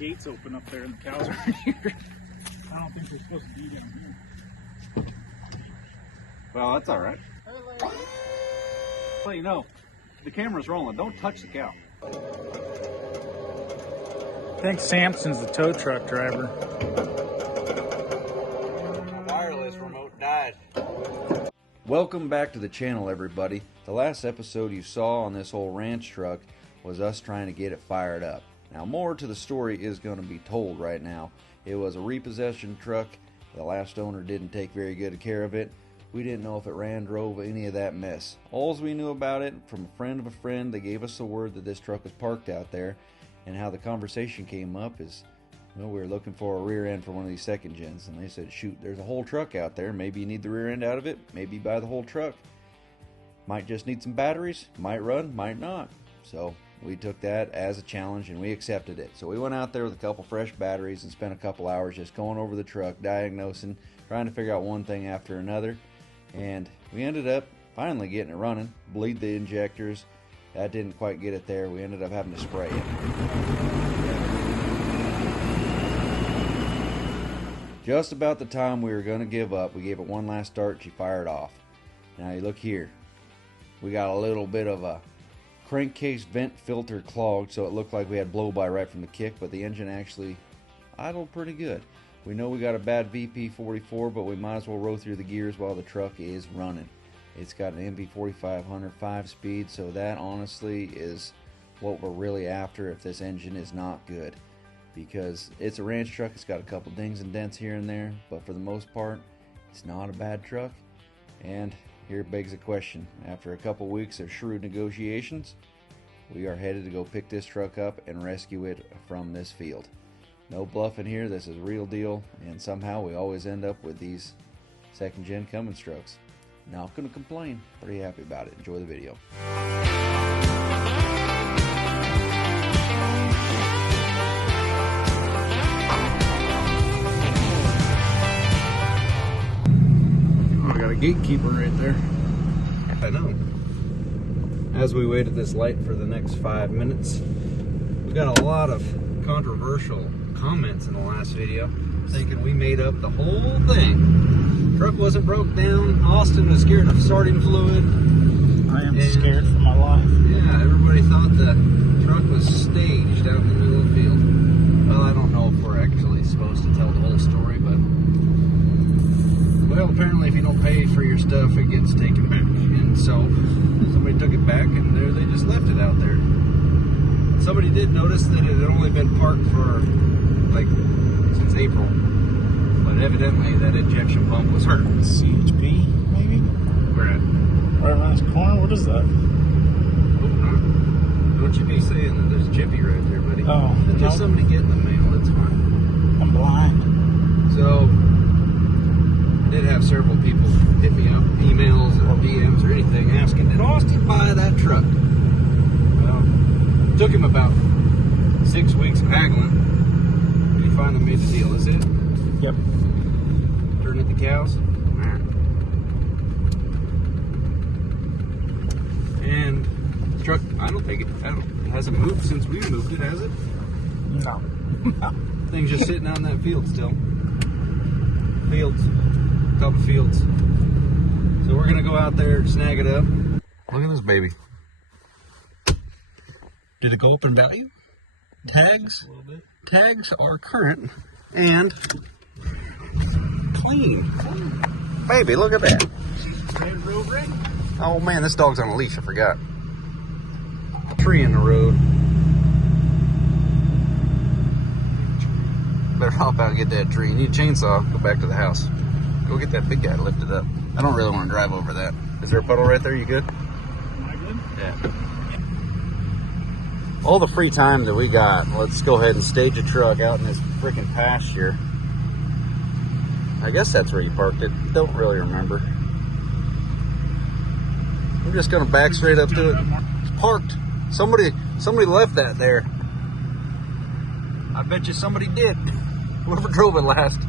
Gates open up there and the cows are in here. I don't think they're supposed to be down here. Well, that's all right. Well, you know, the camera's rolling. Don't touch the cow. I think Samson's the tow truck driver. Wireless remote died. Welcome back to the channel, everybody. The last episode you saw on this old ranch truck was us trying to get it fired up. Now, more to the story is going to be told right now. It was a repossession truck. The last owner didn't take very good care of it. We didn't know if it ran, drove, any of that mess. All we knew about it from a friend of a friend, they gave us the word that this truck was parked out there, and how the conversation came up is, well, we were looking for a rear end for one of these second gens, and they said, shoot, there's a whole truck out there. Maybe you need the rear end out of it. Maybe buy the whole truck. Might just need some batteries. Might run, might not. So we took that as a challenge and we accepted it. So we went out there with a couple fresh batteries and spent a couple hours just going over the truck, diagnosing, trying to figure out one thing after another. And we ended up finally getting it running. Bleed the injectors. That didn't quite get it there. We ended up having to spray it. Just about the time we were going to give up, we gave it one last start. She fired off. Now you look here. We got a little bit of a crankcase vent filter clogged, so it looked like we had blow-by right from the kick, but the engine actually idled pretty good. We know we got a bad VP44, but we might as well roll through the gears while the truck is running. It's got an MB4500 5-speed, so that honestly is what we're really after if this engine is not good. Because it's a ranch truck, it's got a couple dings and dents here and there, but for the most part, it's not a bad truck. And here begs a question. After a couple weeks of shrewd negotiations, we are headed to go pick this truck up and rescue it from this field. No bluffing here, this is real deal, and somehow we always end up with these second-gen Cummins trucks. Not going to complain, pretty happy about it. Enjoy the video. Got a gatekeeper right there. I know. As we wait at this light for the next 5 minutes, we got a lot of controversial comments in the last video, thinking we made up the whole thing. Truck wasn't broke down. Austin was scared of starting fluid. I am scared for my life. Yeah, everybody thought the truck was staged out in the middle of the field. Well, I don't know if we're actually supposed to tell the whole story, but well, apparently if you don't pay for your stuff, it gets taken back. And so somebody took it back and they just left it out there. Somebody did notice that it had only been parked for like since April. But evidently that injection pump was hurt. CHP, maybe? Where at? Right around this corner? What is that? Don't you be saying that there's a chippy right there, buddy. Oh, Just nope. somebody getting the mail, that's fine. I'm blind. So did have several people hit me up, emails or DMs or anything, asking, did Austin buy that truck? Well, took him about 6 weeks of haggling. He finally made the deal. Is it? Yep. Turning at the cows? Alright. And the truck, I don't think it hasn't moved since we moved it, has it? No. No. Thing's just sitting out in that field still. Fields. Couple fields. So we're gonna go out there, snag it up. Look at this baby. Did it go up in value? Tags? A little bit. Tags are current and clean. Baby, look at that. Oh man, this dog's on a leash, I forgot. Tree in the road. Better hop out and get that tree. You need a chainsaw, go back to the house. Go get that big guy lifted up. I don't really want to drive over that. Is there a puddle right there? You good? Am I good? Yeah. All the free time that we got, let's go ahead and stage a truck out in this freaking pasture. I guess that's where you parked it. Don't really remember. I'm just gonna back straight up to it. It's parked. Somebody left that there. I bet you somebody did. Whoever drove it last.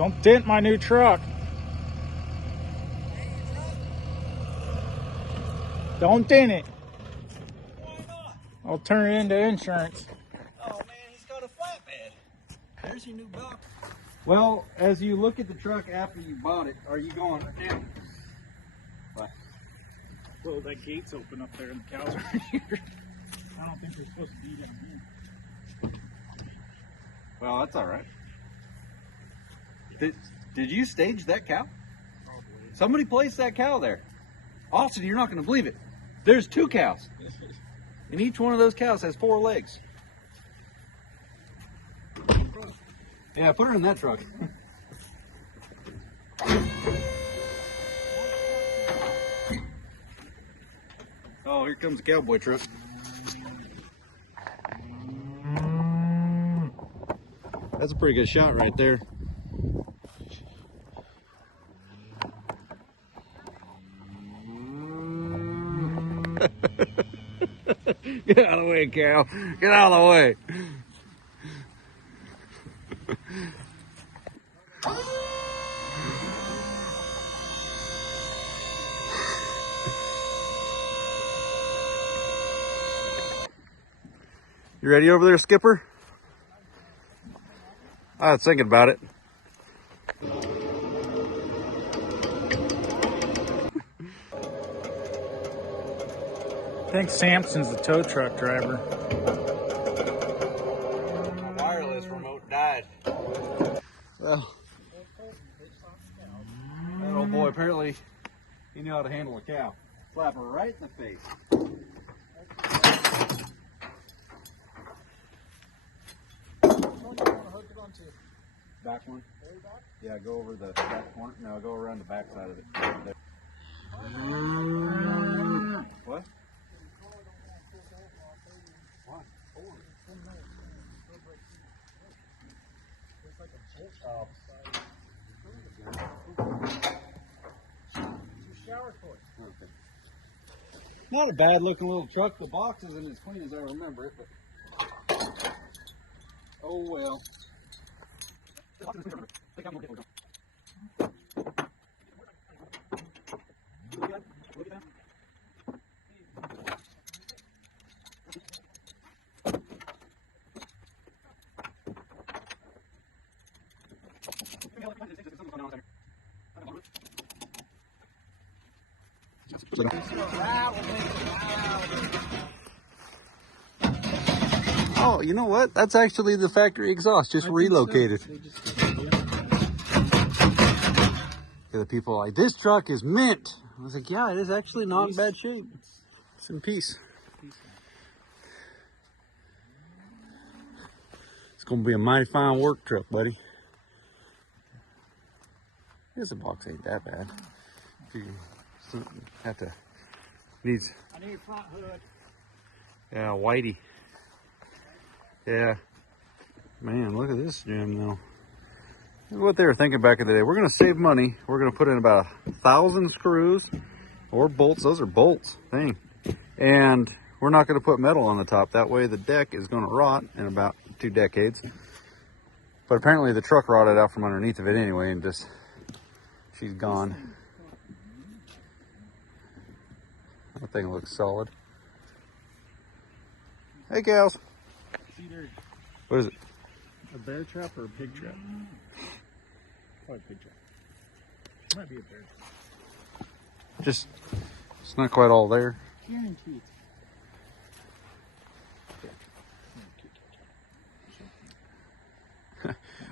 Don't dent my new truck. Don't dent it. Why not? I'll turn it into insurance. Oh man, he's got a flatbed. There's your new dock. Well, as you look at the truck after you bought it, are you going, damn? What? Well, that gate's open up there and the cows are here. I don't think they're supposed to be down here. Well, that's all right. Did you stage that cow? Probably. Somebody placed that cow there. Austin, you're not going to believe it. There's 2 cows. And each one of those cows has 4 legs. Yeah, put her in that truck. Oh, here comes the cowboy truck. That's a pretty good shot right there. Get out of the way, cow. Get out of the way. You ready over there, Skipper? I was thinking about it. I think Samson's the tow truck driver. The wireless remote died. Well, that old boy apparently he knew how to handle a cow. Slap her right in the face. Back one? Yeah, go over the back corner. No, go around the back side of it. There. What? What? Oh. Okay. Not a bad looking little truck. The box isn't as clean as I remember it, but oh well. Oh, you know what? That's actually the factory exhaust, just relocated. The people are like, this truck is mint. I was like, yeah, it is actually not in bad shape. It's in peace. It's going to be a mighty fine work truck, buddy. This box ain't that bad. You have to, needs. I need a front hood. Yeah, whitey. Yeah. Man, look at this gym though. This is what they were thinking back in the day. We're going to save money. We're going to put in about 1,000 screws or bolts. Those are bolts. Dang. And we're not going to put metal on the top. That way the deck is going to rot in about 2 decades. But apparently the truck rotted out from underneath of it anyway and just, she's gone. That thing looks solid. Hey, cows. What is it? A bear trap or a pig trap? Probably a pig trap. Might be a bear trap. Just, it's not quite all there. Guaranteed.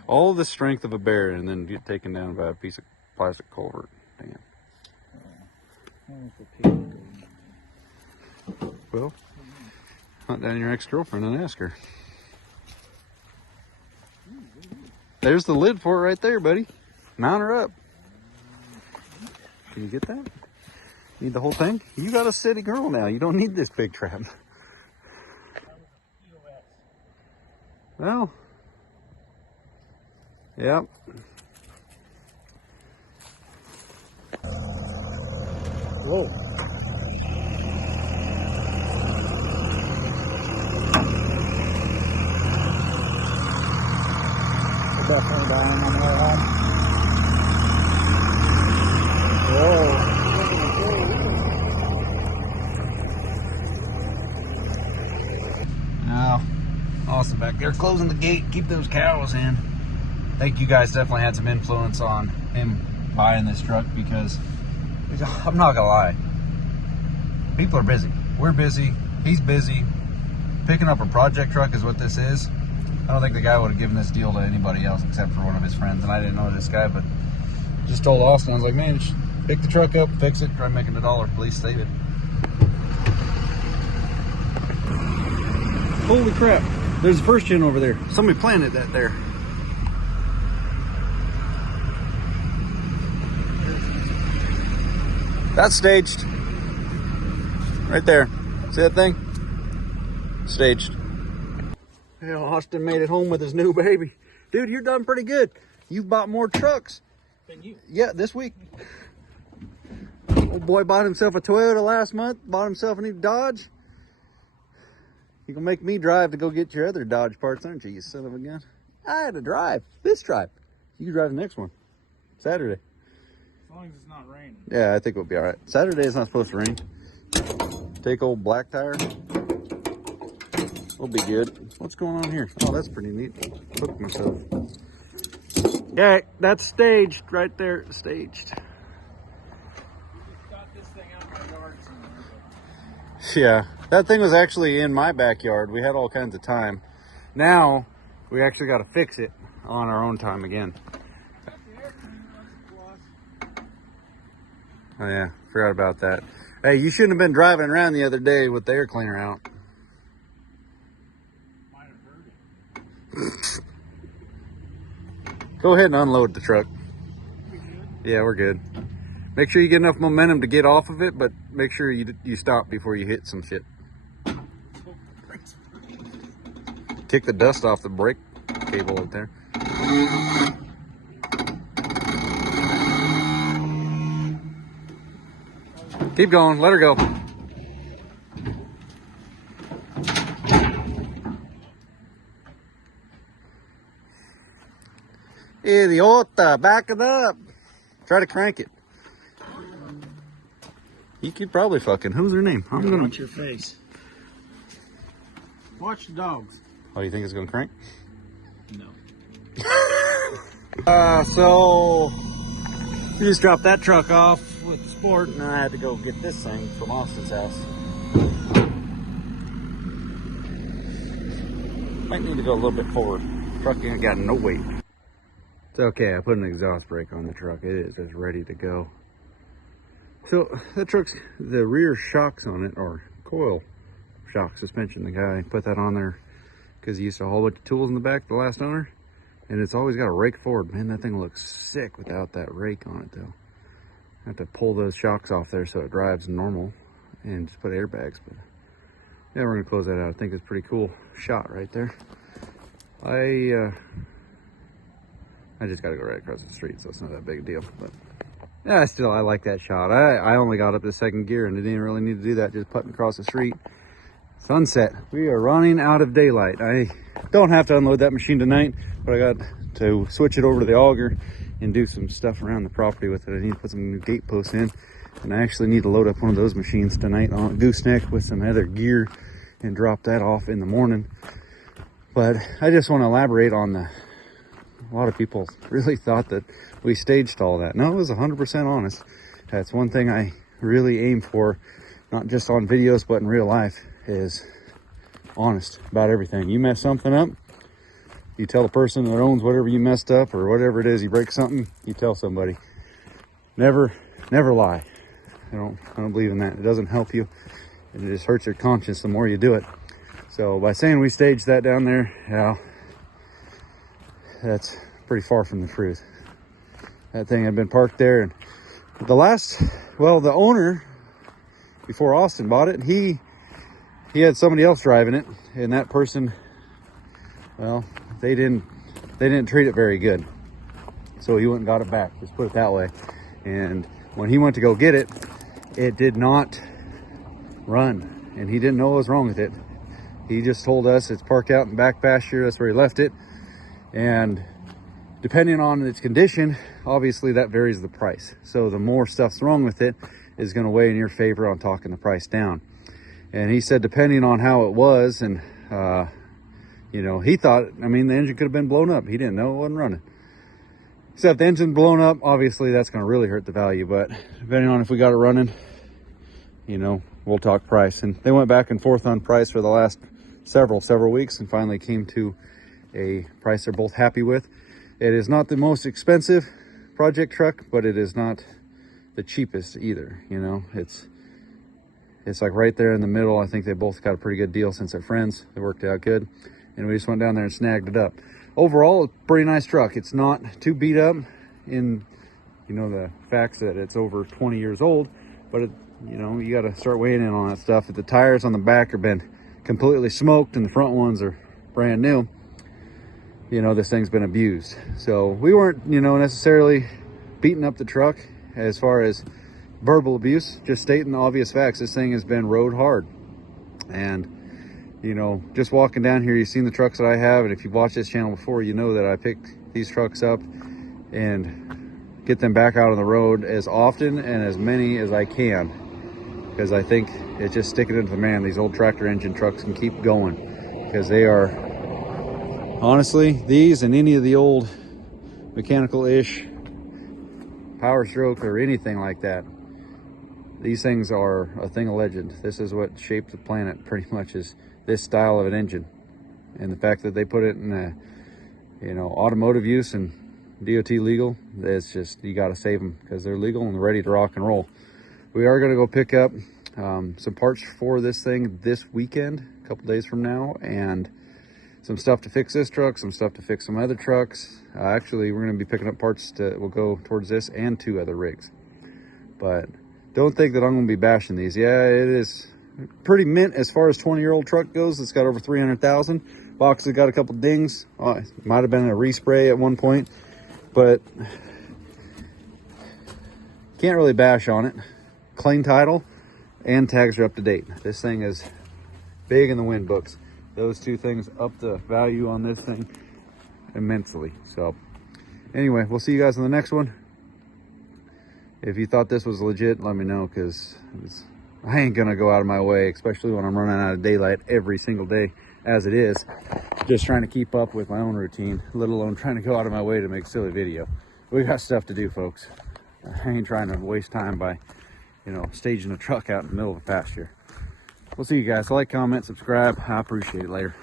All the strength of a bear and then get taken down by a piece of plastic culvert. Damn. Well, hunt down your ex-girlfriend and ask her. There's the lid for it right there, buddy. Mount her up. Can you get that? Need the whole thing? You got a city girl now. You don't need this big trap. Well, yep. Whoa. Definitely dying on the way home. Now, Austin back there closing the gate, keep those cows in. I think you guys definitely had some influence on him buying this truck because I'm not gonna lie, people are busy. We're busy, he's busy. Picking up a project truck is what this is. I don't think the guy would have given this deal to anybody else except for one of his friends, and I didn't know this guy, but just told Austin, I was like, man, just pick the truck up, fix it, try making $1, at least save it. Holy crap, there's a first gen over there. Somebody planted that there. That's staged. Right there. See that thing? Staged. Yeah, Austin made it home with his new baby. Dude, you're done pretty good. You've bought more trucks. Than you. Yeah, this week. Old boy bought himself a Toyota last month, bought himself a new Dodge. You gonna make me drive to go get your other Dodge parts, aren't you, you son of a gun? I had to drive. This drive. You can drive the next one. Saturday. As long as it's not raining. Yeah, I think we'll be all right. Saturday is not supposed to rain. Take old black tire. We'll be good. What's going on here? Oh, that's pretty neat. Hooked myself. Yeah, that's staged right there. Staged. Got this thing out in my yard somewhere. Yeah, that thing was actually in my backyard. We had all kinds of time. Now, we actually got to fix it on our own time again. Oh yeah, forgot about that. Hey, you shouldn't have been driving around the other day with the air cleaner out. Might have heard it. Go ahead and unload the truck. Yeah, we're good. Make sure you get enough momentum to get off of it, but make sure you stop before you hit some shit. Kick the dust off the brake cable up there. Keep going, let her go. Idiota, back it up. Try to crank it. You could probably fucking, who's her name? I'm gonna Watch your face. Watch the dogs. Oh, you think it's gonna crank? No. So we just dropped that truck off with the Sport, and I had to go get this thing from Austin's house. Might need to go a little bit forward. Truck ain't got no weight. It's okay, I put an exhaust brake on the truck. It is just ready to go. So that truck's, the rear shocks on it, or coil shock suspension, the guy put that on there because he used to haul a bunch of tools in the back, the last owner, and it's always got a rake forward. Man, that thing looks sick without that rake on it though. I have to pull those shocks off there so it drives normal and just put airbags, but yeah, we're gonna close that out. I think it's a pretty cool shot right there. I just gotta go right across the street, so it's not that big a deal, but yeah, I like that shot. I only got up to second gear and it didn't really need to do that, just putting across the street. Sunset. We are running out of daylight. I don't have to unload that machine tonight, but I got to switch it over to the auger and do some stuff around the property with it. I need to put some new gate posts in, and I actually need to load up one of those machines tonight on a gooseneck with some other gear and drop that off in the morning. But I just want to elaborate on a lot of people really thought that we staged all that. No, it was 100% honest. That's one thing I really aim for, not just on videos, but in real life, is honest about everything. You mess something up, you tell the person that owns whatever you messed up or whatever it is, you break something, you tell somebody. Never lie. I don't believe in that. It doesn't help you. It just hurts your conscience the more you do it. So by saying we staged that down there, yeah, that's pretty far from the truth. That thing had been parked there, and the owner, before Austin bought it, he had somebody else driving it, and that person, well, they didn't treat it very good. So he went and got it back, just put it that way. And when he went to go get it, it did not run, and he didn't know what was wrong with it. He just told us it's parked out in back pasture. That's where he left it. And depending on its condition, obviously that varies the price. So the more stuff's wrong with it is going to weigh in your favor on talking the price down. And he said depending on how it was, and you know, he thought, I mean, the engine could have been blown up. He didn't know it wasn't running. So if the engine's blown up, obviously that's going to really hurt the value. But depending on if we got it running, you know, we'll talk price. And they went back and forth on price for the last several weeks and finally came to a price they're both happy with. It is not the most expensive project truck, but it is not the cheapest either. You know, it's like right there in the middle. I think they both got a pretty good deal since they're friends. It worked out good. And we just went down there and snagged it up. Overall, it's a pretty nice truck. It's not too beat up in, you know, the facts that it's over 20 years old, but it, you know, you got to start weighing in on that stuff. If the tires on the back have been completely smoked and the front ones are brand new, you know, this thing's been abused. So we weren't, you know, necessarily beating up the truck as far as verbal abuse, just stating the obvious facts. This thing has been rode hard. And you know, just walking down here, you've seen the trucks that I have, and if you've watched this channel before, you know that I pick these trucks up and get them back out on the road as often and as many as I can, because I think it's just sticking it to the man. These old tractor engine trucks can keep going, because they are, honestly, these and any of the old mechanical-ish Power Stroke or anything like that, these things are a thing of legend. This is what shaped the planet pretty much, is this style of an engine. And the fact that they put it in a, you know, automotive use and DOT legal, it's just, you got to save them because they're legal and ready to rock and roll. We are going to go pick up some parts for this thing this weekend, a couple days from now, and some stuff to fix this truck, some stuff to fix some other trucks. Actually, we're going to be picking up parts that will go towards this and 2 other rigs. But don't think that I'm going to be bashing these. Yeah, it is pretty mint as far as 20-year-old truck goes. It's got over 300,000. Box has got a couple dings. It might have been a respray at one point, but can't really bash on it. Clean title and tags are up to date. This thing is big in the wind books. Those 2 things up the value on this thing immensely. So anyway, we'll see you guys in the next one. If you thought this was legit, let me know, because I ain't gonna go out of my way, especially when I'm running out of daylight every single day as it is, just trying to keep up with my own routine, let alone trying to go out of my way to make silly video. We got stuff to do, folks. I ain't trying to waste time by, you know, staging a truck out in the middle of a pasture. We'll see you guys. Like, comment, subscribe. I appreciate it. Later.